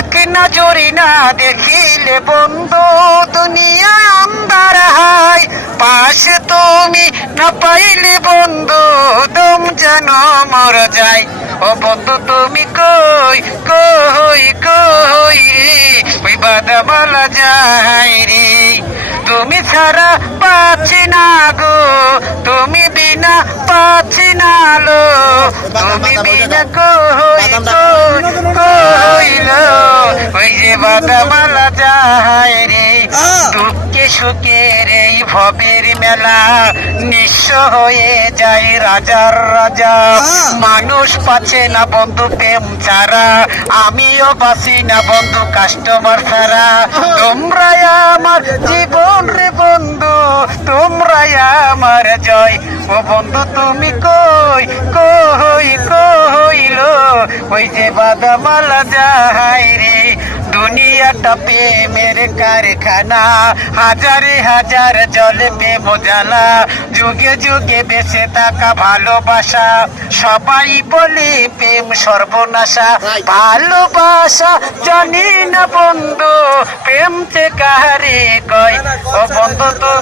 এক নজরি না দেখিলে বন্ধু দুনিয়া আন্ধার হাই, পাশে তুমি না পাইলে বন্ধু দম যেন মর যায়। ও বন্ধু তুমি কই কই কই রে, ওই বাদামালা যাই রে। তুমি ছাড়া পাচ্ছি না গো, তুমি বিনা পাচ্ছি না লো, তুমি বিনা কই কইল ওই যে বাদামালা যায় রে। দুঃখে সুখের এই ভবের মেলা নিঃস্ব হয়ে যায় রাজার রাজা। মানুষ পাচ্ছে না বন্ধু প্রেম ছাড়া, আমিও বাঁচি না বন্ধু কাস্টমার ছাড়া। তোমরাই আমার জীবন রে বন্ধু, তোমরাই আমার জয়। ও বন্ধু তুমি কই কই কইলো ওই যে বাদামালা যায় রে। দুনিয়াটা প্রেমের কারখানা, হাজারে হাজার জলে প্রেম জ্বালা, যুগে যুগে বেঁচে থাকা ভালোবাসা। সবাই বলে প্রেম সর্বনাশা, ভালোবাসা জানি না বন্ধু প্রেম তে কাহারে কয়। ও বন্ধু তো